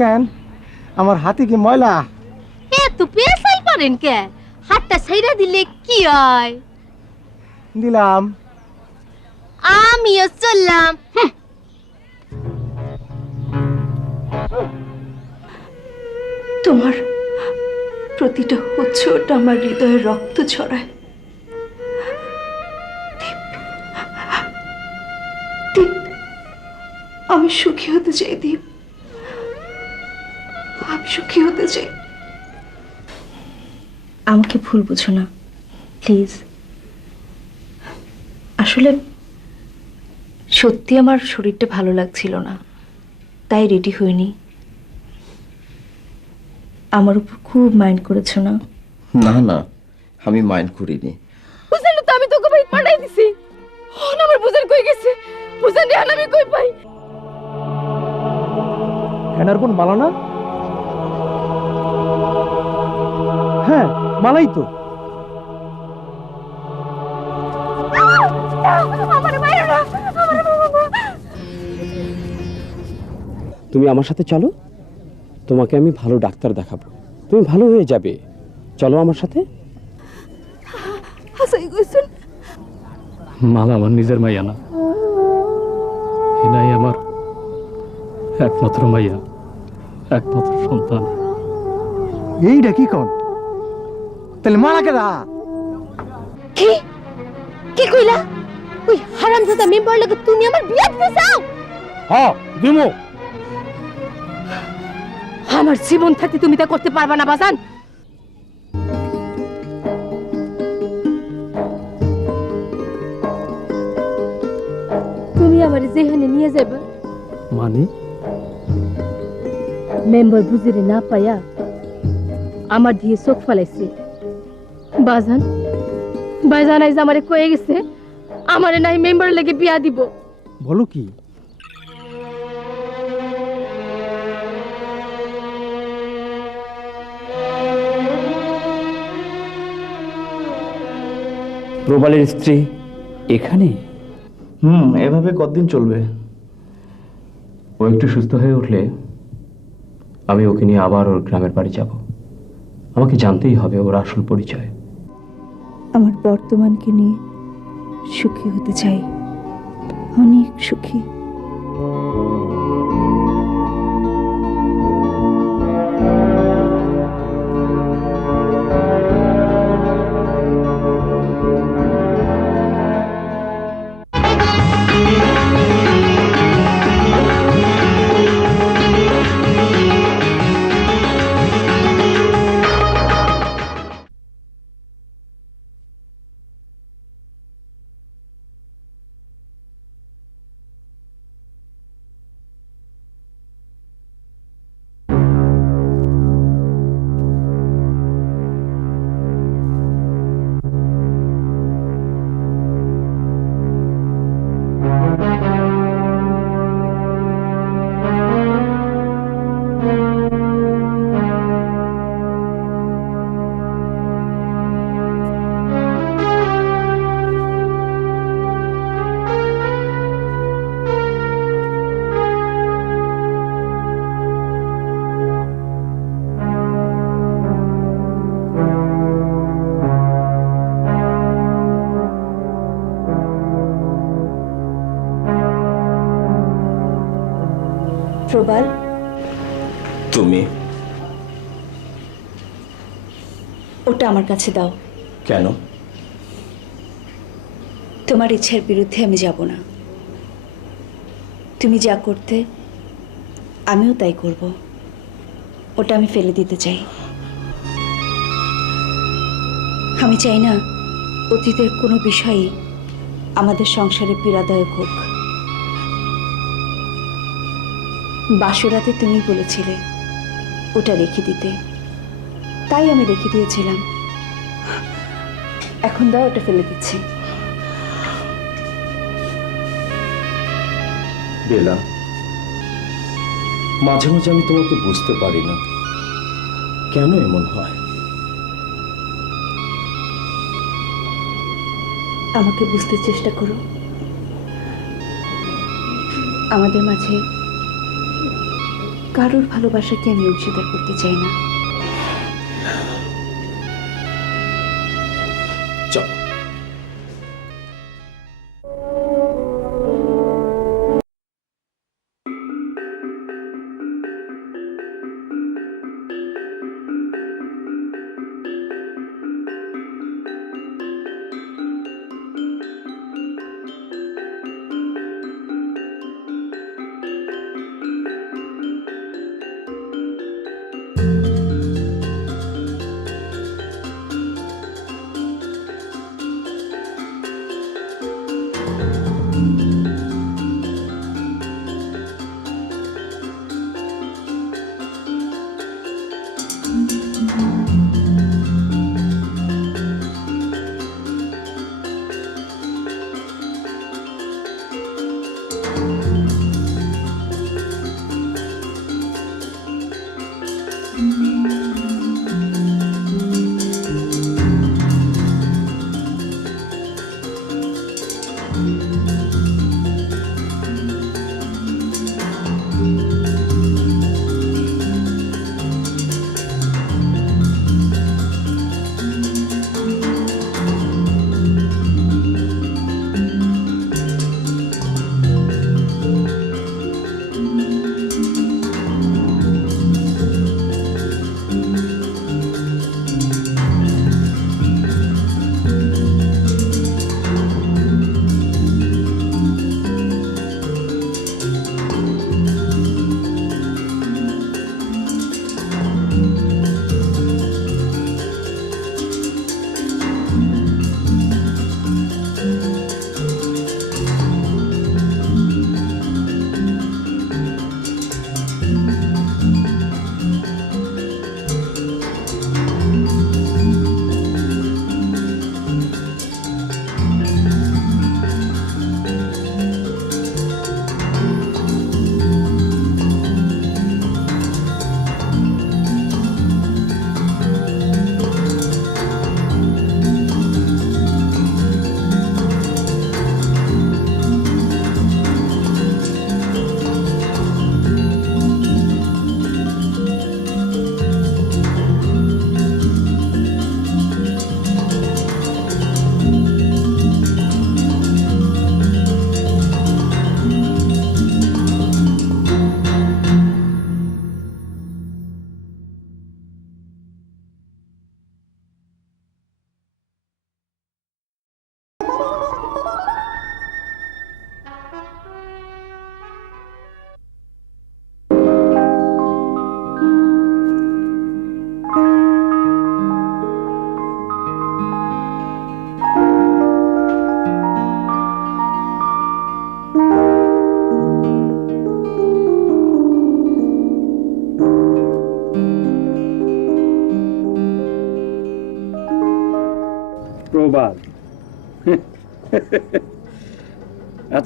কেন? আমার হাতে কি ময়লা? এত পেশাল পারেন কে? হাতটা ছাইরা দিলে কি হয়? দিলাম। আমিও চললাম। তোমার প্রতিটা উৎসটা আমার হৃদয়ে রক্ত ছড়ায়। আমি সুখী হতে চাই দীপ। সুখী হতে চাই। আমাকে ভুল বুঝো না প্লিজ। আসলে সত্যি আমার শরীরটা ভালো লাগছিল না তাই রেডি হইনি। আমার উপর খুব মাইন্ড করেছ না? না না আমি মাইন্ড করিনি। বুঝলেন তো আমি তোকে ভাই পাঠাই দিছি। হন আমার বুঝেন কই গেছে? বুঝেন আমি কই পাই? হেনার বোন মালা না হ্যাঁ মালাই তো। তুমি আমার সাথে চলো তোমাকে আমি ভালো ডাক্তার দেখাবো। তুমি ভালো হয়ে যাবে। চলো আমার সাথে। হাসাই কইছেন। মালা আমার নিজের মাইয়া না। এনাই আমার একমাত্র মাইয়া একমাত্র সন্তান। এইটা কি কন? তাহলে কেডা কি? কি কইলা? ওই হারামজাদা মেম্বার লাগে তুমি আমার বিয়া দিতে চাও? হ্যাঁ দিমু। আমার জীবন থাকতে তুমি তা করতে পারবা না বাজান। তুমি আমার যেখানে নিয়ে যাবে মানে? মেম্বার বুঝিরে না পায়া আমার দিয়ে চোখ ফেলাইছে। বাজান বাজান আইজ আমারে কয়ে গেছে আমারে নাই মেম্বার লেগে বিয়া দিব। বলো কি? প্রবালের স্ত্রী এখানে? হুম এভাবে কতদিন চলবে? ও একটু সুস্থ হয়ে উঠলে আমি ওকে নিয়ে আবার ওর গ্রামের বাড়ি যাব। আমাকে জানতেই হবে ওর আসল পরিচয়। আমার বর্তমানকে নিয়ে সুখী হতে চাই। অনেক সুখী। প্রবাল? তুমি। ওটা আমার কাছে দাও। কেন? তোমার ইচ্ছার বিরুদ্ধে আমি যাব না। তুমি যা করতে আমিও তাই করব। ওটা আমি ফেলে দিতে চাই। আমি চাই না অতীতের কোনো বিষয়ই আমাদের সংসারে পীড়াদায়ক হোক। বাসরাতে তুমি বলেছিলে ওটা রেখে দিতে। তাই আমি রেখে দিয়েছিলাম। এখন দাও ওটা ফেলে দিচ্ছি। বেলা মাঝে মাঝে আমি তোমাকে বুঝতে পারি না কেন এমন হয়? আমাকে বুঝতে চেষ্টা করো। আমাদের মাঝে কারোর ভালোবাসাকে আমি অংশীদার করতে চাই না।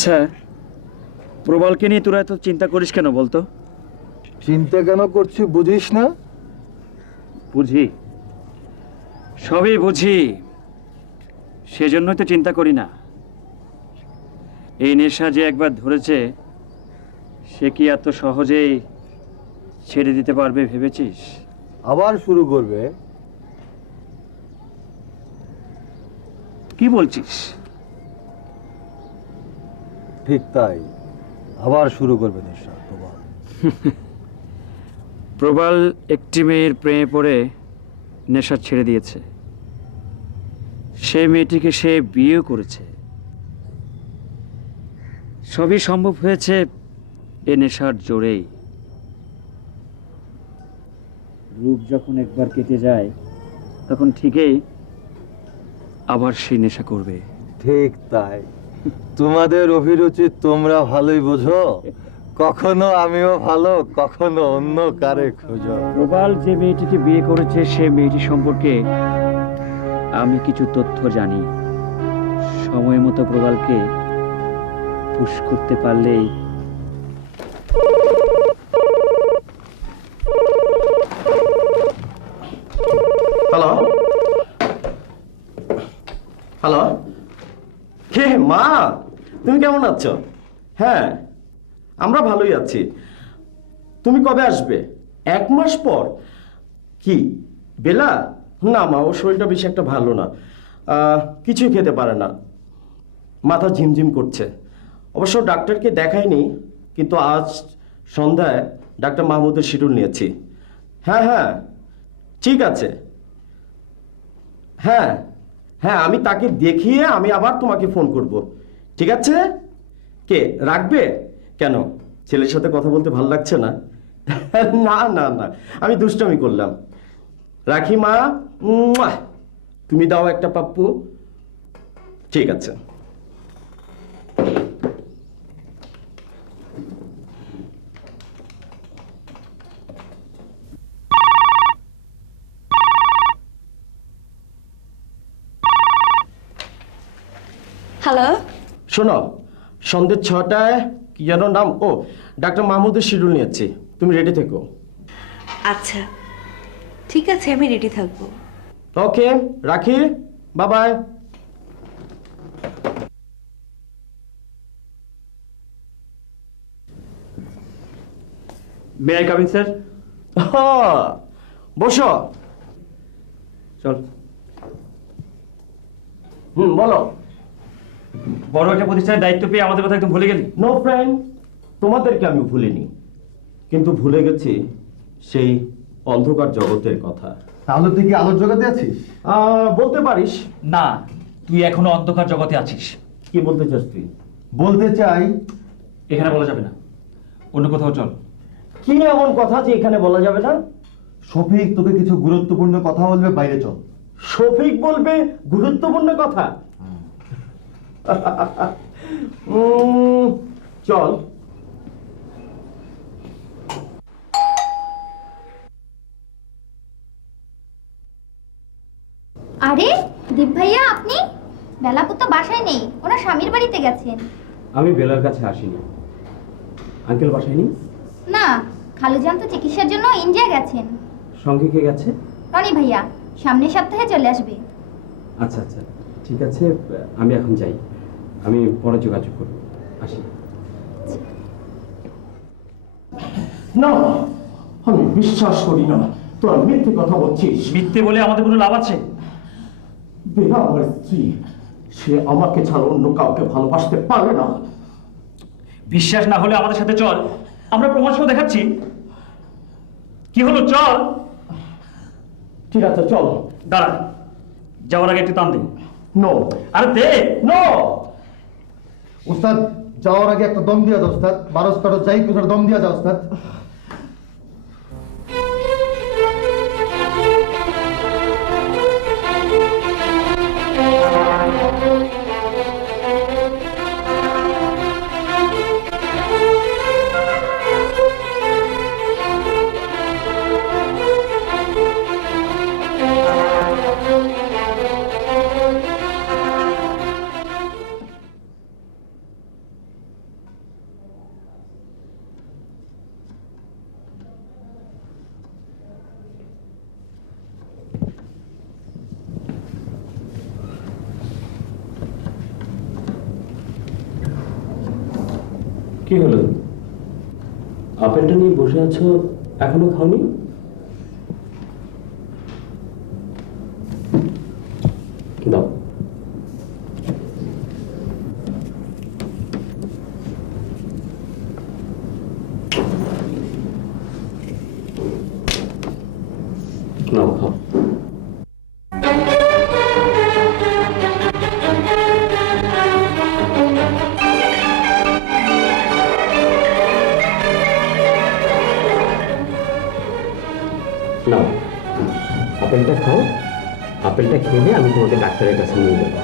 আচ্ছা প্রবালকে নিয়ে তোরা এত চিন্তা করিস কেন বলতো? চিন্তা কেন করছি বুঝিস না? বুঝি। সবই বুঝি। সেজন্যই তো চিন্তা করি না। এই নেশা যে একবার ধরেছে সে কি এত সহজেই ছেড়ে দিতে পারবে ভেবেছিস? আবার শুরু করবে? কি বলছিস? ঠিক তাই। আবার শুরু করবে নেশা তোমার প্রবাল একটি মেয়ের প্রেমে পড়ে নেশা ছেড়ে দিয়েছে। সে মেয়েটিকে সে বিয়ে করেছে। সবই সম্ভব হয়েছে এ নেশার জোরেই। রূপ যখন একবার কেটে যায় তখন ঠিকই আবার সে নেশা করবে। ঠিক তাই। তোমাদের অভিরুচি তোমরা ভালোই বোঝো। কখনো আমিও ভালো, কখনো অন্য কারে খোঁজো। প্রবাল যে মেয়েটিকে বিয়ে করেছে, সে মেয়েটি সম্পর্কে আমি কিছু তথ্য জানি। সময় মতো প্রবালকে পুশ করতে পারলেই মা, তুমি কেমন আছো? হ্যাঁ আমরা ভালোই আছি। তুমি কবে আসবে? এক মাস পর? কি? বেলা? না মা, ওর শরীরটা বেশি একটা ভালো না। কিছুই খেতে পারে না। মাথা ঝিমঝিম করছে। অবশ্য ডাক্তারকে দেখাইনি, কিন্তু আজ সন্ধ্যায় ডাক্তার মাহমুদের শিডিউল নিয়েছি। হ্যাঁ হ্যাঁ ঠিক আছে। হ্যাঁ হ্যাঁ আমি তাকে দেখিয়ে আমি আবার তোমাকে ফোন করব। ঠিক আছে? কে, রাখবে? কেন? ছেলের সাথে কথা বলতে ভালো লাগছে না? না না না, আমি দুষ্টমি করলাম। রাখি মা তুমি দাও একটা পাপ্পু। ঠিক আছে। শোনো সন্ধ্যে ছটায় কি যেন নাম ও ডাক্তার মাহমুদের শিডিউল নিয়েছি। তুমি রেডি থেকো। আচ্ছা ঠিক আছে আমি রেডি থাকব। ওকে রাখি বাবাই। মে আই কামিং স্যার বসো। চল। হুম বলো। বড় একটা প্রতিষ্ঠানের দায়িত্ব পেয়ে আমাদের কথা একদম ভুলে গেলি? নো ফ্রেন্ড তোমাদেরকে আমি ভুলিনি। কিন্তু ভুলে গেছি সেই অন্ধকার জগতের কথা। তাহলে তুই কি আলোর জগতে আছিস? বলতে পারিস। না তুই এখনও অন্ধকার জগতে আছিস। কি বলতে চাস তুই? বলতে চাই এখানে বলা যাবে না। অন্য কোথাও চল। কি এমন কথা যে এখানে বলা যাবে না? শফিক তোকে কিছু গুরুত্বপূর্ণ কথা বলবে বাইরে চল। শফিক বলবে গুরুত্বপূর্ণ কথা? চল। আরে দীপ ভাইয়া আপনি? বেলাপুর তো বাসায় নেই ওনার স্বামীর বাড়িতে গেছেন। আমি বেলার কাছে আসিনি। আঙ্কেল বাসায় নেই? না খালুজান তো চিকিৎসার জন্য ইন্ডিয়া গেছেন। সঙ্গে কে গেছে? রনি ভাইয়া সামনের সপ্তাহে চলে আসবে। আচ্ছা আচ্ছা। ঠিক আছে আমি এখন যাই। আমি পরে যোগাযোগ করব। আসি। না আমি বিশ্বাস করি না। তোরা মিথ্যে কথা বলছিস। মিথ্যে বলে আমাদের কোনো লাভ আছে? বেলা আমার স্ত্রী সে আমাকে ছাড়া অন্য কাউকে ভালোবাসতে পারবে না। বিশ্বাস না হলে আমাদের সাথে চল। আমরা প্রমাণ সহ দেখাচ্ছি। কি হলো? চল। ঠিক আছে চল। দাঁড়া। যাওয়ার আগে একটু টান দে। নো আরে দে। নো উস্তাদ যাওয়ার আগে একটা দম দিয়া দাও উস্তাদ বারোস কারও যাই কোথাও দম দিয়া যাও উস্তাদ আপেলটা নিয়ে বসে আছো এখনও খাওনি? আপেলটা আমি তোমাকে ডাক্তারের কাছে নিয়ে যাব।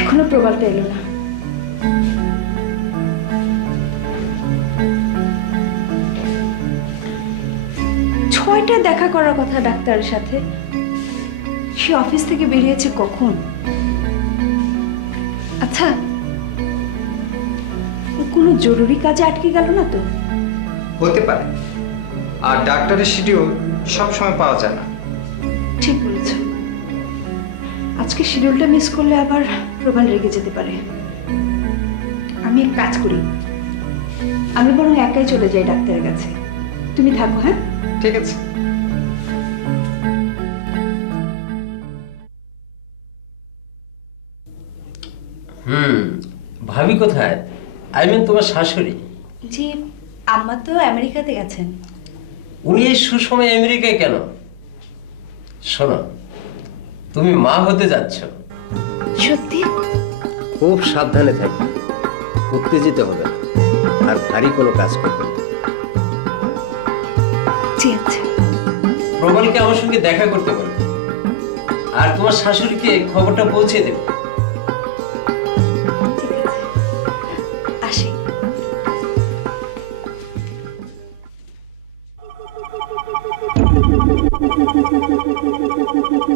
এখনও প্রবালটা এলো না। দেখা করার কথা ডাক্তারের সাথে? সে অফিস থেকে বেরিয়েছে কখন? আচ্ছা কোনো জরুরি কাজে আটকে গেল না তো? হতে পারে। আর ডাক্তারের শিডিউল সবসময় পাওয়া যায় না। ঠিক বলেছ। আজকে শিডিউলটা মিস করলে আবার প্রবাল রেগে যেতে পারে। আমি এক কাজ করি। আমি বরং একাই চলে যাই ডাক্তারের কাছে। তুমি থাকো হ্যাঁ? ঠিক আছে। কোথায়? আই মিন তোমার শাশুড়ি? জি আম্মা তো আমেরিকাতে গেছেন। উনি এই সুসময় আমেরিকায় কেন? শোনো তুমি মা হতে যাচ্ছ। সত্যি? খুব সাবধানে থাকবে। উত্তেজিত হবে না আর ভারী কোনো কাজ করবে জি আছে প্রবলকে আমার সঙ্গে দেখা করতে বলবে আর তোমার শাশুড়িকে খবরটা পৌঁছে দেবে।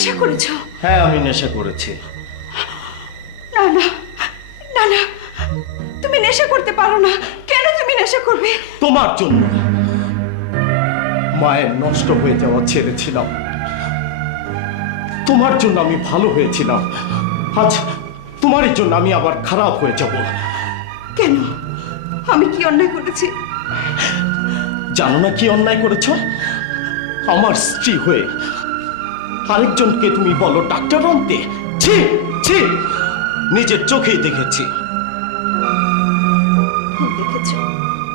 নেশা করেছ? হ্যাঁ আমি নেশা করেছি। না না না না তুমি নেশা করতে পারো না। কেন তুমি নেশা করবে? তোমার জন্য মায়ের নষ্ট হয়ে যাওয়া ছেড়েছিলাম। তোমার জন্য আমি ভালো হয়েছিলাম। আজ তোমারই জন্য আমি আবার খারাপ হয়ে যাব। কেন? আমি কি অন্যায় করেছি? জানো না কি অন্যায় করেছ? আমার স্ত্রী হয়ে আরেকজনকে তুমি বলো ডাক্তার আনতে ছি ছি নিজের চোখেই দেখেছি।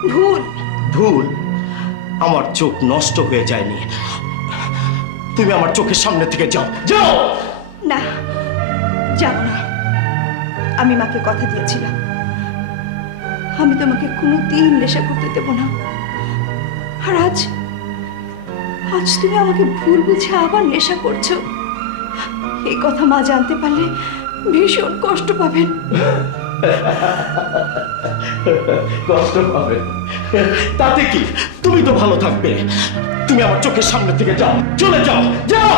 ভুল ভুল। ভুল? আমার চোখ নষ্ট হয়ে যায়নি। তুমি আমার চোখের সামনে থেকে যাও। যাও! না যাব না। আমি মাকে কথা দিয়েছিলাম। আমি তোমাকে কোনো দিন নেশা করতে দেব না। আর আজ আজ তুমি আমাকে ভুল বুঝে আবার নেশা করছ। এই কথা মা জানতে পারলে ভীষণ কষ্ট পাবেন। কষ্ট পাবে তাতে কি? তুমি তো ভালো থাকবে। তুমি আমার চোখের সামনে থেকে যাও, চলে যাও যাও!